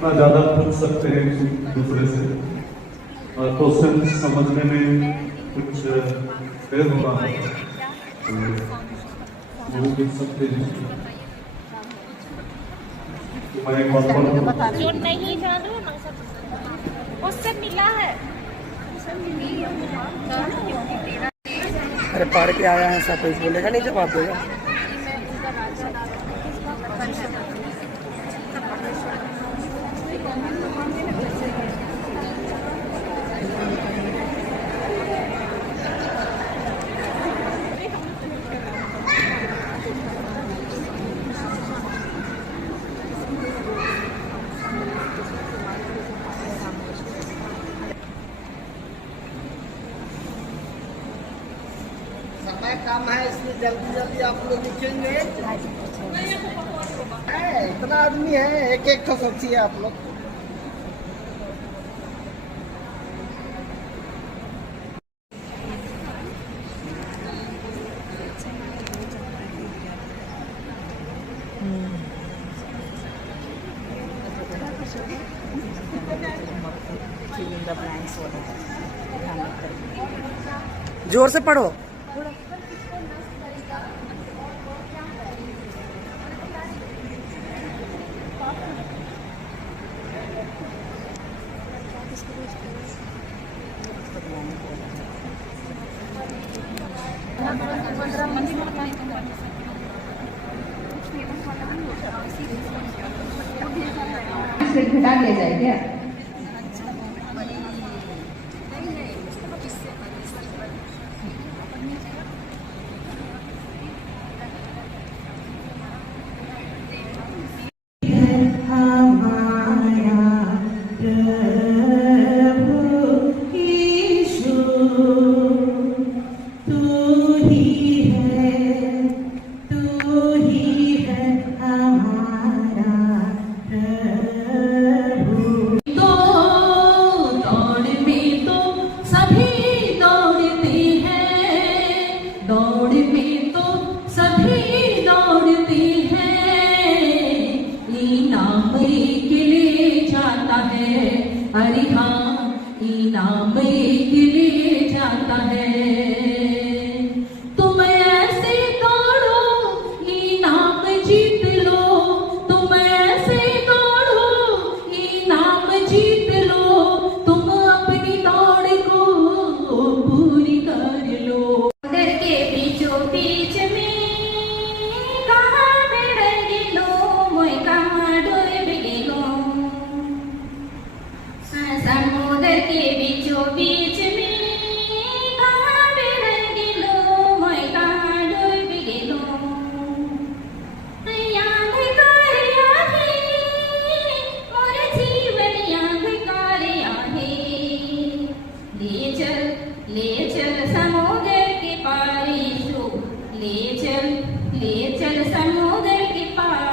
इतना ज़्यादा पूछ सकते हैं दूसरे से और क्वेश्चन समझने में कुछ देर हो रहा है तो वो देख सकते हैं। जो नहीं जानू उससे मिला है। अरे पढ़ के आया है सब कुछ बोलेगा नहीं, जवाब देगा। समय कम है इसलिए जल्दी जल्दी आप लोग लिखेंगे। इतना आदमी है, एक एक तो सोचिए आप लोग। जोर से पढ़ो। घटा दिया जाए क्या? अरे हाँ इनाम एक ले जाता है। तुम ऐसे दौड़ो इनाम जीत लो, तुम ऐसे दौड़ो इनाम जीत लो, तुम अपनी दौड़ को पूरी कर लो। समुद्र के बीचों बीच में कहाँ बिड़ंग गिलो, मोय कहाँ डूब गिलो। समुद्र के बीचों बीच में कहाँ बिड़ंग गिलो, मोय कहाँ डूब गिलो। अंधकार आहे मोर जीवन अंधकार आहे। ले चल समुद्र के पार यीशु, ले चल समुद्र के पार।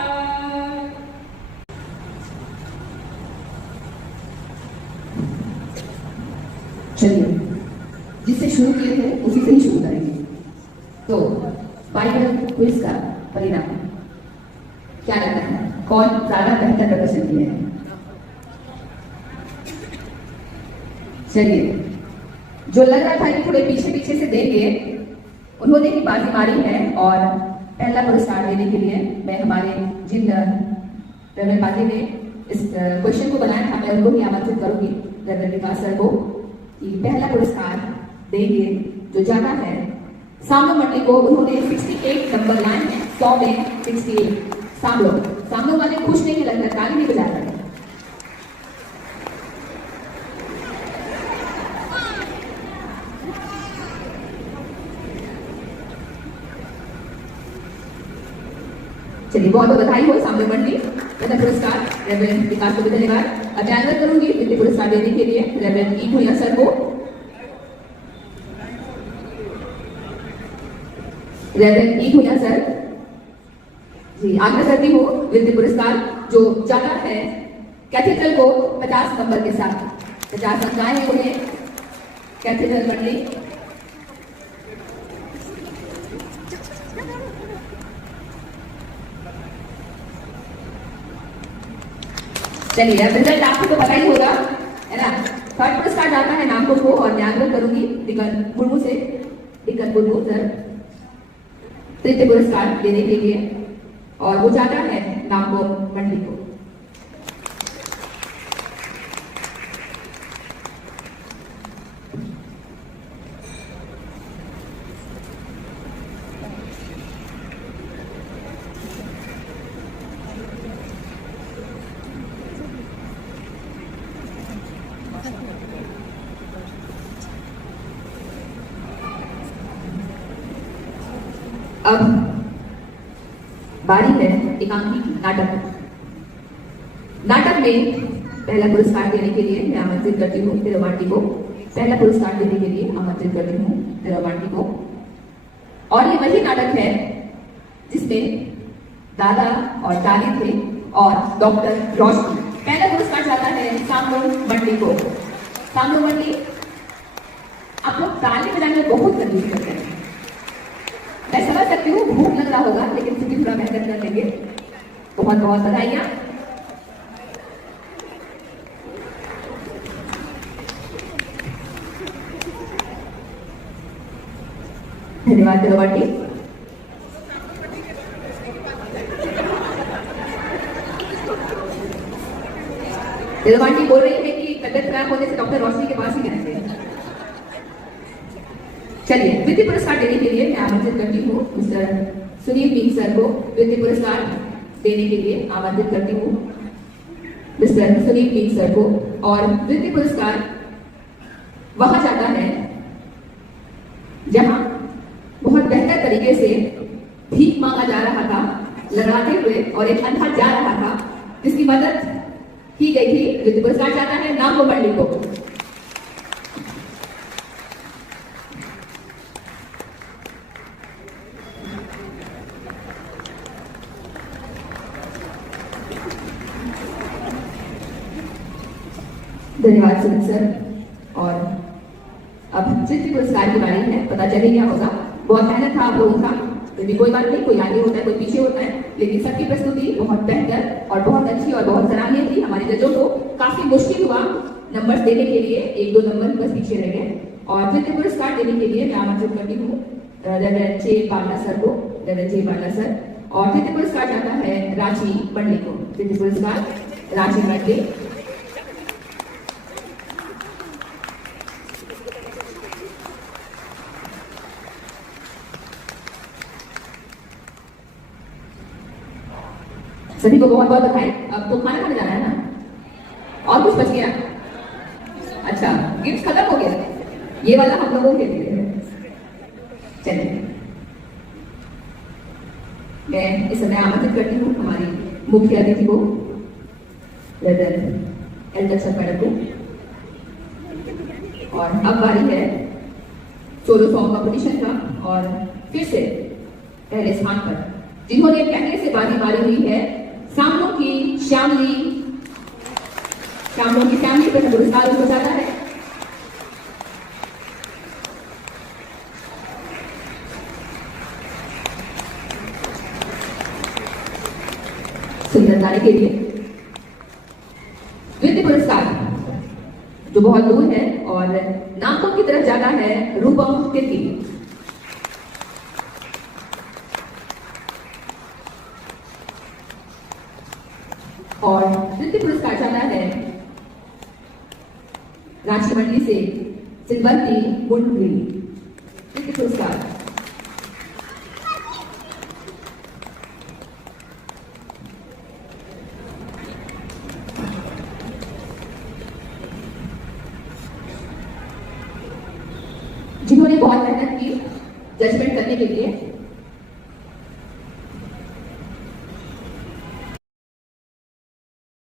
चलिए, जिससे शुरू किए थे उसी से ही शुरू करेंगे। तो बाइबल क्विज का परिणाम क्या लगता है? कौन ज्यादा बेहतर प्रदर्शन किया है? चलिए, जो लग रहा था कि थोड़े पीछे पीछे से देंगे, उन्होंने ही बाजी मारी है और पहला पुरस्कार देने के लिए मैं हमारे जिन रेवरेंड पाजी ने इस क्वेश्चन को बनाया था, मैं उनको ही आमंत्रित करूंगी रेवरेंड विकास सर को कि पहला पुरस्कार देंगे जो जाना है सामलो मंडी को। उन्होंने 68 नंबर लाए हैं, 100 में 68। सामलो वाले खुश नहीं लगता, ताली नहीं बजा रहे। चलिए, बहुत बहुत बधाई हो सामलो मंडी। पहला पुरस्कार रेवरेंड विकास को भी धन्यवाद। अभिनंदन करूंगी द्वितीय पुरस्कार देने के लिए रेवरेंड ई भुइया सर को। रेवरेंड ई भुइया सर जी, आग्रह करती हूँ द्वितीय पुरस्कार जो जाता है कैथेड्रल को 50 नंबर के साथ। 50 अंक आए हैं उन्हें कैथेड्रल मंडी। चलिए अब रिजल्ट आपको तो पता ही होगा, है ना। थर्ड पुरस्कार जाता है नामको को और न्यायाधीश करूंगी दिक्कत मुर्मू से, दिक्कत मुर्मू सर तृतीय पुरस्कार देने के लिए, और वो जाता है नामको मंडी को। अब बारी है एकांकी नाटक। नाटक में पहला पुरस्कार देने के लिए मैं आमंत्रित करती हूँ तिरुवांटी को। पहला पुरस्कार देने के लिए आमंत्रित करती हूँ तिरुवांटी को। और ये वही नाटक है जिसमें दादा और दादी थे और डॉक्टर रोशनी। पहला पुरस्कार जाता है सामलो मंडी को। सामलो मंडी, आप लोग ताली बजाने में बहुत कंफ्यूज करते हैं, मैं समझ सकती हूँ, भूख लग रहा होगा, लेकिन फिर भी थोड़ा मेहनत कर लेंगे। बहुत बहुत बधाइयाँ। धन्यवाद तिरुवांटी। तिरुवांटी बोल रही है कि तबियत खराब होने से डॉक्टर रोशनी के पास ही रहेंगे। चलिए द्वितीय पुरस्कार देने के लिए मैं आमंत्रित करती हूँ मिस्टर सुनील मीन सर को। द्वितीय पुरस्कार देने के लिए आमंत्रित करती हूँ मिस्टर सुनील मीन सर को। और द्वितीय पुरस्कार वहां जाता है जहां बहुत बेहतर तरीके से भीख मांगा जा रहा था लड़ाते हुए, और एक अंधा जा रहा था जिसकी मदद की गई थी। द्वितीय पुरस्कार जाता है नामको मंडी को। धन्यवाद सुनील सर। और अब तृतीय पुरस्कार की बारी है, पता चले क्या होगा। बहुत मेहनत था आप लोगों का, यदि कोई बात नहीं, कोई आगे होता है कोई पीछे होता है, लेकिन सबकी प्रस्तुति बहुत बेहतर और बहुत अच्छी और बहुत सराहनीय थी। हमारे जजों को काफी मुश्किल हुआ नंबर्स देने के लिए, 1-2 नंबर बस पीछे रह गए। और तृतीय पुरस्कार देने के लिए मैं आमंत्रित करती हूँ रेवरेंड जे बाला सर को। रेवरेंड जे बाला सर। और तृतीय पुरस्कार जाता है रांची मंडी को। तृतीय पुरस्कार रांची मंडी। सभी को बहुत बहुत बधाई। अब तो खाना खाने जाना है ना, और कुछ बच गया? अच्छा, गिफ्ट खत्म हो गया, ये वाला हम लोगों के लिए है। चलिए मैं इस समय आमंत्रित करती हूँ हमारी मुख्य अतिथि को, रेवरेंड एल्डर सर मैडम को। और अब बारी है सोलो सॉन्ग कॉम्पिटिशन का, और फिर से पहले स्थान पर जिन्होंने पहले से बाजी मारी हुई है सामलो की श्यामली। श्यामलो की फैमिली पर पुरस्कार उनको जाता है। सुंदर गाने के लिए। द्वितीय पुरस्कार जो बहुत दूर है और नामको की तरफ जाता है रूपम कीर्ति। और तृतीय पुरस्कार जाता है रांची मंडी से सिलवंती मुंडरी। तृतीय पुरस्कार। जिन्होंने बहुत मेहनत की जजमेंट करने के लिए